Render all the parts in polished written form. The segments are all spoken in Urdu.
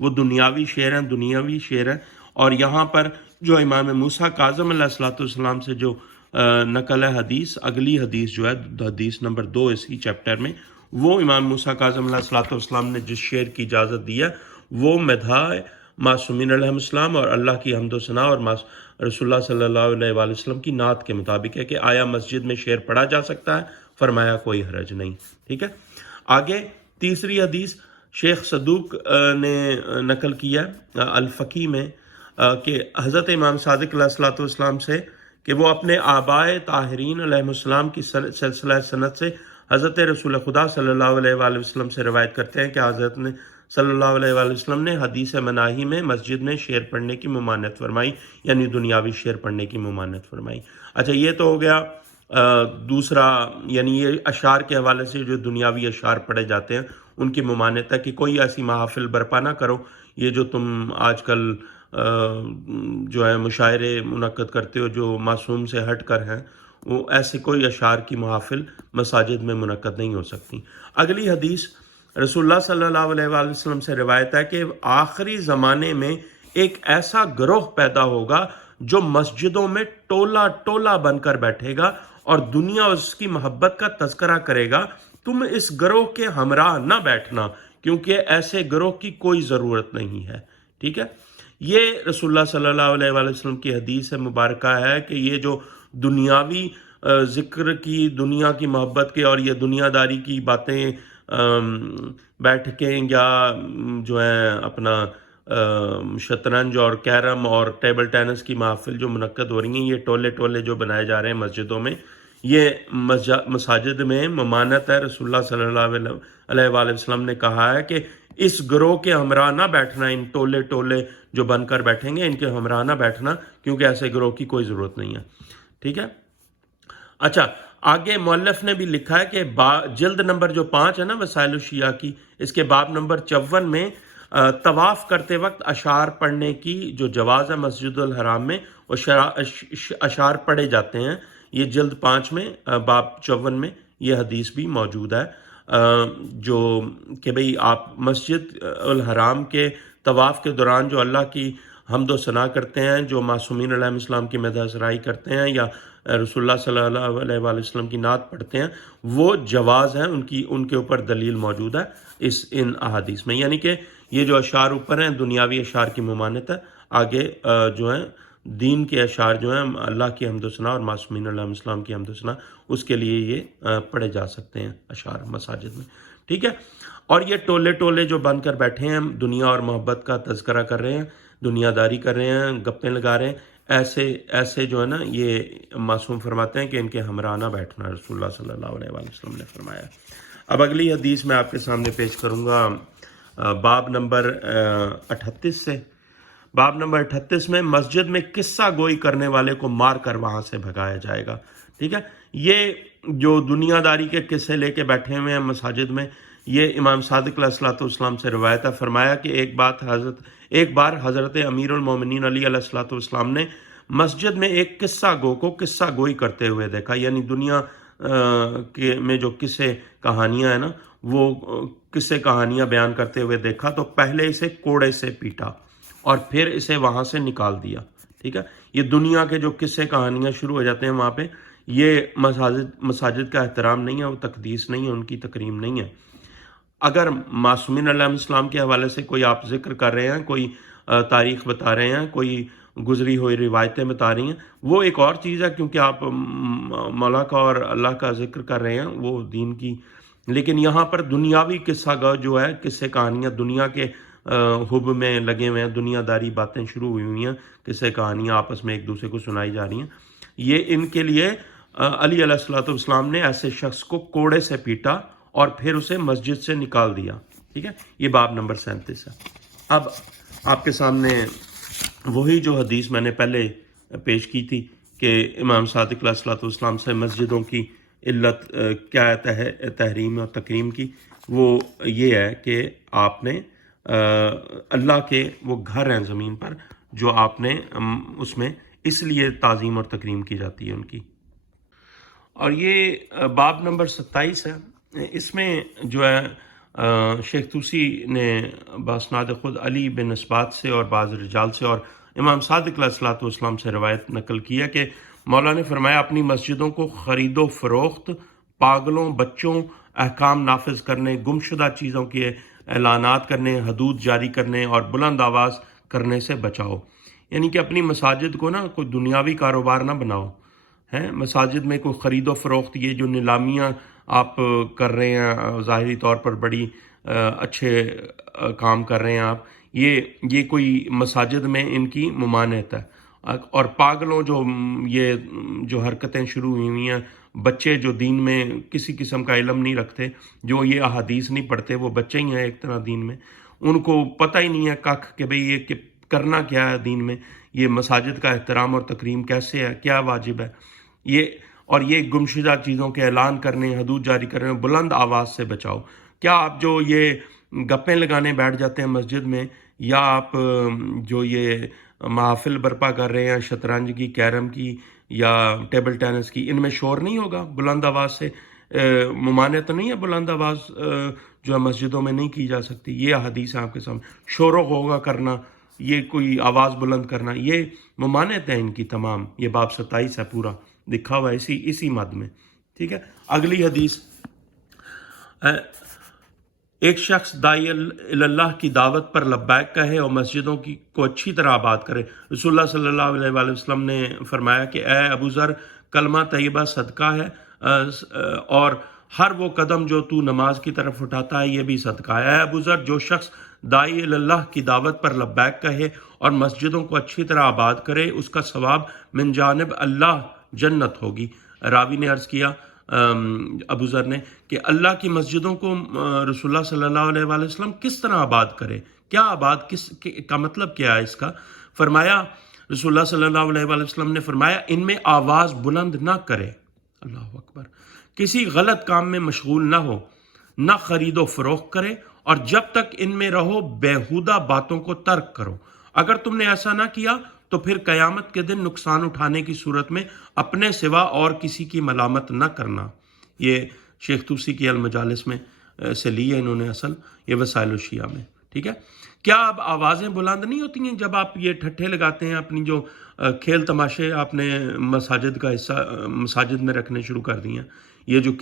وہ دنیاوی شعر ہیں، دنیاوی شعر ہیں. اور یہاں پر جو امام موسیٰ کاظم علیہ الصلوۃ والسلام سے جو نقل ہے حدیث، اگلی حدیث جو ہے حدیث نمبر 2 اسی چیپٹر میں، وہ امام موسیٰ کاظم علیہ الصلوۃ والسلام نے جس شعر کی اجازت دی ہے وہ مدح معصومین علیہ السلام اور اللہ کی حمد و ثنا اور رسول اللہ صلی اللہ علیہ وآلہ وسلم کی نعت کے مطابق ہے کہ آیا مسجد میں شعر پڑھا جا سکتا ہے؟ فرمایا کوئی حرج نہیں. ٹھیک ہے. آگے تیسری حدیث شیخ صدوق نے نقل کیا الفقی میں کہ حضرت امام صادق علیہ الصلوۃ والسلام سے کہ وہ اپنے آبائے طاہرین علیہ السلام کی سلسلہ سند سے حضرت رسول خدا صلی اللہ علیہ وآلہ وسلم سے روایت کرتے ہیں کہ حضرت نے صلی اللہ علیہ وآلہ وسلم نے حدیث مناہی میں مسجد میں شعر پڑھنے کی ممانعت فرمائی، یعنی دنیاوی شعر پڑھنے کی ممانعت فرمائی. اچھا، یہ تو ہو گیا دوسرا، یعنی یہ اشعار کے حوالے سے جو دنیاوی اشعار پڑھے جاتے ہیں ان کی ممانعت ہے کہ کوئی ایسی محافل برپا نہ کرو، یہ جو تم آج کل جو ہے مشاعرے منعقد کرتے ہو جو معصوم سے ہٹ کر ہیں، وہ ایسے کوئی اشعار کی محافل مساجد میں منعقد نہیں ہو سکتی. اگلی حدیث رسول اللہ صلی اللہ علیہ وآلہ وسلم سے روایت ہے کہ آخری زمانے میں ایک ایسا گروہ پیدا ہوگا جو مسجدوں میں ٹولہ ٹولہ بن کر بیٹھے گا اور دنیا اس کی محبت کا تذکرہ کرے گا. تم اس گروہ کے ہمراہ نہ بیٹھنا کیونکہ ایسے گروہ کی کوئی ضرورت نہیں ہے. ٹھیک ہے. یہ رسول اللہ صلی اللہ علیہ وآلہ وسلم کی حدیث مبارکہ ہے کہ یہ جو دنیاوی ذکر کی، دنیا کی محبت کے اور یہ دنیا داری کی باتیں بیٹھکیں یا جو ہیں اپنا شطرنج اور کیرم اور ٹیبل ٹینس کی محافل جو منعقد ہو رہی ہیں، یہ ٹولے ٹولے جو بنائے جا رہے ہیں مسجدوں میں، یہ مساجد میں ممانعت ہے. رسول اللہ صلی اللہ علیہ وآلہ وسلم نے کہا ہے کہ اس گروہ کے ہمراہ نہ بیٹھنا، ان ٹولے ٹولے جو بن کر بیٹھیں گے ان کے ہمراہ نہ بیٹھنا کیونکہ ایسے گروہ کی کوئی ضرورت نہیں ہے. ٹھیک ہے. اچھا، آگے مؤلف نے بھی لکھا ہے کہ جلد نمبر جو 5 ہے نا وسائل الشیعہ کی، اس کے باب نمبر 54 میں طواف کرتے وقت اشعار پڑھنے کی جو جواز ہے مسجد الحرام میں، وہ اشعار پڑھے جاتے ہیں. یہ جلد 5 میں باب 54 میں یہ حدیث بھی موجود ہے جو کہ بھئی آپ مسجد الحرام کے طواف کے دوران جو اللہ کی حمد و ثنا کرتے ہیں، جو معصومین علیہ السلام کی مدح سرائی کرتے ہیں یا رسول اللہ صلی اللہ علیہ وآلہ وسلم کی نعت پڑھتے ہیں، وہ جواز ہیں، ان کے اوپر دلیل موجود ہے ان احادیث میں. یعنی کہ یہ جو اشعار اوپر ہیں دنیاوی اشعار کی ممانعت ہے. آگے جو ہیں دین کے اشعار جو ہیں اللہ کی حمد و ثنا اور معصومین علیہ السلام کی حمد و ثنا، اس کے لیے یہ پڑھے جا سکتے ہیں اشعار مساجد میں. ٹھیک ہے. اور یہ ٹولے ٹولے جو بن کر بیٹھے ہیں، دنیا اور محبت کا تذکرہ کر رہے ہیں، دنیا داری کر رہے ہیں، گپیں لگا رہے ہیں، ایسے جو ہے نا یہ معصوم فرماتے ہیں کہ ان کے ہمراہ نہ بیٹھنا، رسول اللہ صلی اللہ علیہ وآلہ وسلم نے فرمایا. اب اگلی حدیث میں آپ کے سامنے پیش کروں گا باب نمبر 38 سے. باب نمبر 38 میں مسجد میں قصہ گوئی کرنے والے کو مار کر وہاں سے بھگایا جائے گا. ٹھیک ہے. یہ جو دنیا داری کے قصے لے کے بیٹھے ہوئے ہیں مساجد میں، یہ امام صادق علیہ الصلوۃ والسلام سے روایت ہے. فرمایا کہ ایک بار حضرت امیر المومنین علی علیہ الصلوۃ والسلام نے مسجد میں ایک قصہ گو کو قصہ گوئی کرتے ہوئے دیکھا. یعنی دنیا میں جو قصے کہانیاں ہیں نا، وہ قصے کہانیاں بیان کرتے ہوئے دیکھا تو پہلے اسے کوڑے سے پیٹا اور پھر اسے وہاں سے نکال دیا. ٹھیک ہے. یہ دنیا کے جو قصے کہانیاں شروع ہو جاتے ہیں وہاں پہ، یہ مساجد کا احترام نہیں ہے، وہ تقدیس نہیں ہے، ان کی تکریم نہیں ہے. اگر معصومین علیہ السلام کے حوالے سے کوئی آپ ذکر کر رہے ہیں، کوئی تاریخ بتا رہے ہیں، کوئی گزری ہوئی روایتیں بتا رہی ہیں، وہ ایک اور چیز ہے کیونکہ آپ مولا کا اور اللہ کا ذکر کر رہے ہیں، وہ دین کی. لیکن یہاں پر دنیاوی قصہ گو جو ہے، قصے کہانیاں دنیا کے حب میں لگے ہوئے ہیں، دنیا داری باتیں شروع ہوئی ہیں، قصے کہانیاں آپس میں ایک دوسرے کو سنائی جا رہی ہیں، یہ ان کے لیے علی علیہ الصلوۃ والسلام نے ایسے شخص کو کوڑے سے پیٹا اور پھر اسے مسجد سے نکال دیا. ٹھیک ہے. یہ باب نمبر 37 ہے. اب آپ کے سامنے وہی جو حدیث میں نے پہلے پیش کی تھی کہ امام صادق علیہ الصلوۃ والسلام سے مسجدوں کی علت کیا ہے تحریم اور تکریم کی، وہ یہ ہے کہ آپ نے اللہ کے وہ گھر ہیں زمین پر جو آپ نے اس میں اس لیے تعظیم اور تکریم کی جاتی ہے ان کی. اور یہ باب نمبر 27 ہے. اس میں جو ہے شیخ طوسی نے باسناد خود علی بن اسبات سے اور بعض رجال سے اور امام صادق علیہ الصلوۃ والسلام سے روایت نقل کیا کہ مولا نے فرمایا اپنی مسجدوں کو خرید و فروخت، پاگلوں، بچوں، احکام نافذ کرنے، گمشدہ چیزوں کے اعلانات کرنے، حدود جاری کرنے اور بلند آواز کرنے سے بچاؤ۔ یعنی کہ اپنی مساجد کو نا کوئی دنیاوی کاروبار نہ بناؤ، ہیں مساجد میں کوئی خرید و فروخت، یہ جو نیلامیاں آپ کر رہے ہیں ظاہری طور پر بڑی اچھے کام کر رہے ہیں آپ، یہ کوئی مساجد میں ان کی ممانعت ہے۔ اور پاگلوں یہ جو حرکتیں شروع ہوئی ہیں، بچے جو دین میں کسی قسم کا علم نہیں رکھتے، جو یہ احادیث نہیں پڑھتے، وہ بچے ہی ہیں ایک طرح دین میں، ان کو پتہ ہی نہیں ہے کخ کہ بھئی یہ کرنا کیا ہے دین میں، یہ مساجد کا احترام اور تکریم کیسے ہے، کیا واجب ہے، یہ گمشدہ چیزوں کے اعلان کرنے، حدود جاری کرنے، بلند آواز سے بچاؤ۔ کیا آپ جو یہ گپیں لگانے بیٹھ جاتے ہیں مسجد میں، یا آپ جو یہ محافل برپا کر رہے ہیں شطرنج کی، کیرم کی یا ٹیبل ٹینس کی، ان میں شور نہیں ہوگا بلند آواز سے؟ ممانعت نہیں ہے بلند آواز جو ہے مسجدوں میں نہیں کی جا سکتی؟ یہ حدیث ہے آپ کے سامنے۔ شور و غوغا کرنا، یہ کوئی آواز بلند کرنا، یہ ممانعت ہے ان کی تمام۔ یہ باب 27 ہے پورا لکھا ہوا ہے اسی مد میں، ٹھیک ہے۔ اگلی حدیث، ایک شخص داعی اللہ کی دعوت پر لبیک کہے اور مسجدوں کو اچھی طرح آباد کرے۔ رسول اللہ صلی اللہ علیہ وآلہ وسلم نے فرمایا کہ اے ابو ذر، کلمہ طیبہ صدقہ ہے، اور ہر وہ قدم جو تو نماز کی طرف اٹھاتا ہے یہ بھی صدقہ ہے۔ اے ابو ذر، جو شخص داعی اللہ کی دعوت پر لبیک کہے اور مسجدوں کو اچھی طرح آباد کرے، اس کا ثواب من جانب اللہ جنت ہوگی۔ راوی نے عرض کیا ابو ذر نے کہ اللہ کی مسجدوں کو رسول اللہ صلی اللہ علیہ وآلہ وسلم کس طرح آباد کرے؟ کیا آباد کا مطلب کیا ہے اس کا؟ فرمایا رسول اللہ صلی اللہ علیہ وآلہ وسلم نے فرمایا ان میں آواز بلند نہ کرے، اللہ اکبر، کسی غلط کام میں مشغول نہ ہو، نہ خرید و فروخت کرے، اور جب تک ان میں رہو بیہودہ باتوں کو ترک کرو۔ اگر تم نے ایسا نہ کیا تو پھر قیامت کے دن نقصان اٹھانے کی صورت میں اپنے سوا اور کسی کی ملامت نہ کرنا۔ یہ شیخ طوسی کی المجالس میں سے لی ہے انہوں نے اصل، یہ وسائل الشیعہ میں، ٹھیک ہے۔ کیا اب آوازیں بلند نہیں ہوتی ہیں جب آپ یہ ٹھٹھے لگاتے ہیں؟ اپنی جو کھیل تماشے آپ نے مساجد کا حصہ مساجد میں رکھنے شروع کر دی ہیں، یہ جو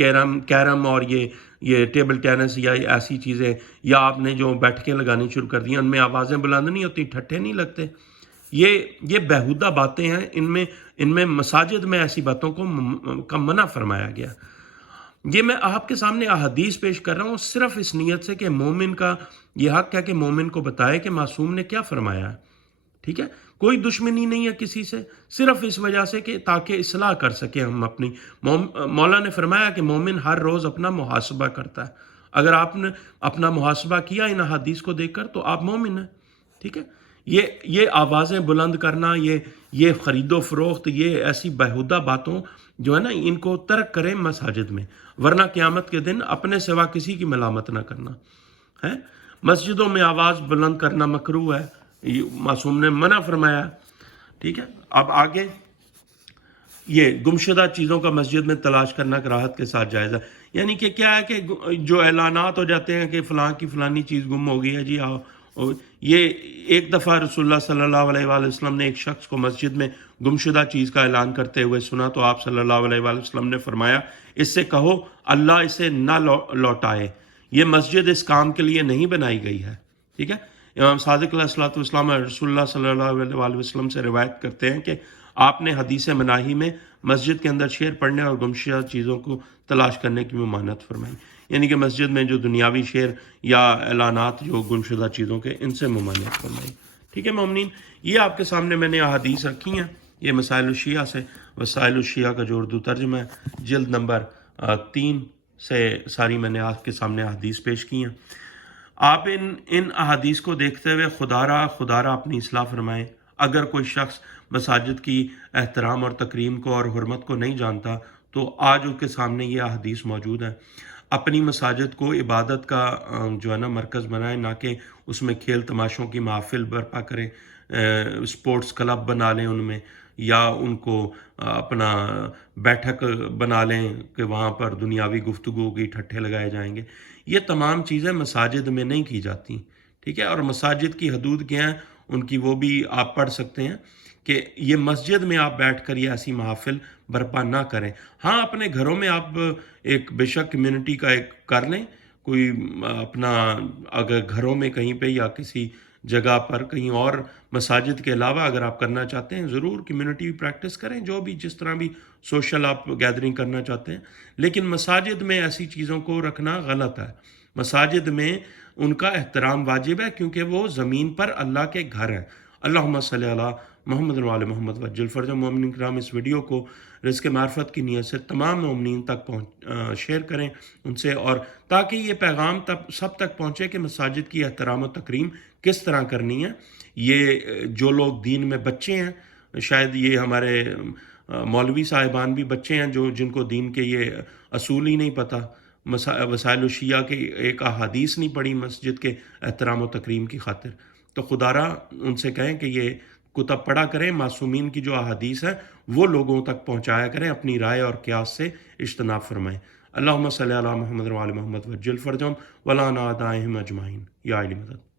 کیرم اور یہ ٹیبل ٹینس یا ایسی چیزیں، یا آپ نے جو بیٹھکیں لگانی شروع کر دی ہیں، ان میں آوازیں بلند نہیں ہوتی، ٹھٹھے نہیں لگتے؟ یہ بیہودہ باتیں ہیں، ان میں مساجد میں ایسی باتوں کا منع فرمایا گیا۔ یہ میں آپ کے سامنے احادیث پیش کر رہا ہوں صرف اس نیت سے کہ مومن کا یہ حق ہے کہ مومن کو بتائے کہ معصوم نے کیا فرمایا ہے، ٹھیک ہے۔ کوئی دشمنی نہیں ہے کسی سے، صرف اس وجہ سے کہ تاکہ اصلاح کر سکیں ہم اپنی۔ مولا نے فرمایا کہ مومن ہر روز اپنا محاسبہ کرتا ہے۔ اگر آپ نے اپنا محاسبہ کیا ان احادیث کو دیکھ کر تو آپ مومن ہیں، ٹھیک ہے۔ یہ آوازیں بلند کرنا، یہ خرید و فروخت، یہ ایسی بیہودہ باتوں جو ہے نا، ان کو ترک کریں مساجد میں، ورنہ قیامت کے دن اپنے سوا کسی کی ملامت نہ کرنا ہے۔ مسجدوں میں آواز بلند کرنا مکروہ ہے، معصوم نے منع فرمایا، ٹھیک ہے۔ اب آگے، یہ گمشدہ چیزوں کا مسجد میں تلاش کرنا کراہت کے ساتھ جائز ہے۔ یعنی کہ کیا ہے کہ جو اعلانات ہو جاتے ہیں کہ فلاں کی فلانی چیز گم ہو گئی ہے جی، یہ ایک دفعہ رسول اللہ صلی اللہ علیہ وآلہ وسلم نے ایک شخص کو مسجد میں گمشدہ چیز کا اعلان کرتے ہوئے سنا تو آپ صلی اللہ علیہ وآلہ وسلم نے فرمایا اس سے کہو اللہ اسے نہ لوٹائے، یہ مسجد اس کام کے لیے نہیں بنائی گئی ہے، ٹھیک ہے۔ امام صادق علیہ الصلوۃ والسلام رسول اللہ صلی اللہ علیہ وآلہ وسلم سے روایت کرتے ہیں کہ آپ نے حدیث مناہی میں مسجد کے اندر شعر پڑھنے اور گمشدہ چیزوں کو تلاش کرنے کی ممانعت فرمائی، یعنی کہ مسجد میں جو دنیاوی شعر یا اعلانات جو گمشدہ چیزوں کے، ان سے ممانعت فرمائی، ٹھیک ہے مومنین۔ یہ آپ کے سامنے میں نے احادیث رکھی ہیں، یہ مسائل الشیعہ سے، وسائل الشیعہ کا جو اردو ترجمہ ہے، جلد نمبر 3 سے ساری میں نے آپ کے سامنے احادیث پیش کی ہیں۔ آپ ان احادیث کو دیکھتے ہوئے خدا را اپنی اصلاح فرمائیں۔ اگر کوئی شخص مساجد کی احترام اور تکریم کو اور حرمت کو نہیں جانتا تو آج اس کے سامنے یہ احادیث موجود ہیں۔ اپنی مساجد کو عبادت کا جو ہے نا مرکز بنائیں، نہ کہ اس میں کھیل تماشوں کی محافل برپا کریں، سپورٹس کلب بنا لیں ان میں، یا ان کو اپنا بیٹھک بنا لیں کہ وہاں پر دنیاوی گفتگو کی ٹھٹھے لگائے جائیں گے۔ یہ تمام چیزیں مساجد میں نہیں کی جاتی، ٹھیک ہے؟ اور مساجد کی حدود کیا ہیں ان کی وہ بھی آپ پڑھ سکتے ہیں کہ یہ مسجد میں آپ بیٹھ کر یہ ایسی محافل برپا نہ کریں۔ ہاں اپنے گھروں میں آپ ایک بے شک کمیونٹی کا ایک کر لیں، کوئی اپنا اگر گھروں میں کہیں پہ یا کسی جگہ پر کہیں اور مساجد کے علاوہ اگر آپ کرنا چاہتے ہیں ضرور کمیونٹی پریکٹس کریں، جو بھی جس طرح بھی سوشل آپ گیدرنگ کرنا چاہتے ہیں، لیکن مساجد میں ایسی چیزوں کو رکھنا غلط ہے۔ مساجد میں ان کا احترام واجب ہے کیونکہ وہ زمین پر اللہ کے گھر ہیں۔ اللہم صلی علی محمد وعلی محمد وجل فرج مومنین کرام، اس ویڈیو کو رزق معرفت کی نیت سے تمام مومنین تک شیئر کریں ان سے، اور تاکہ یہ پیغام تب سب تک پہنچے کہ مساجد کی احترام و تکریم کس طرح کرنی ہے۔ یہ جو لوگ دین میں بچے ہیں، شاید یہ ہمارے مولوی صاحبان بھی بچے ہیں جو جن کو دین کے یہ اصول ہی نہیں پتہ، وسائل الشیعہ کے ایک احادیث نہیں پڑھی مسجد کے احترام و تکریم کی خاطر، تو خدا را ان سے کہیں کہ یہ کتب پڑھا کریں، معصومین کی جو احادیث ہیں وہ لوگوں تک پہنچایا کریں، اپنی رائے اور قیاس سے اجتناب فرمائیں۔ اللہم صلی علی محمد وعلی محمد وجل فرجہم ولا نادائہم اجمعین، یا علی مدد۔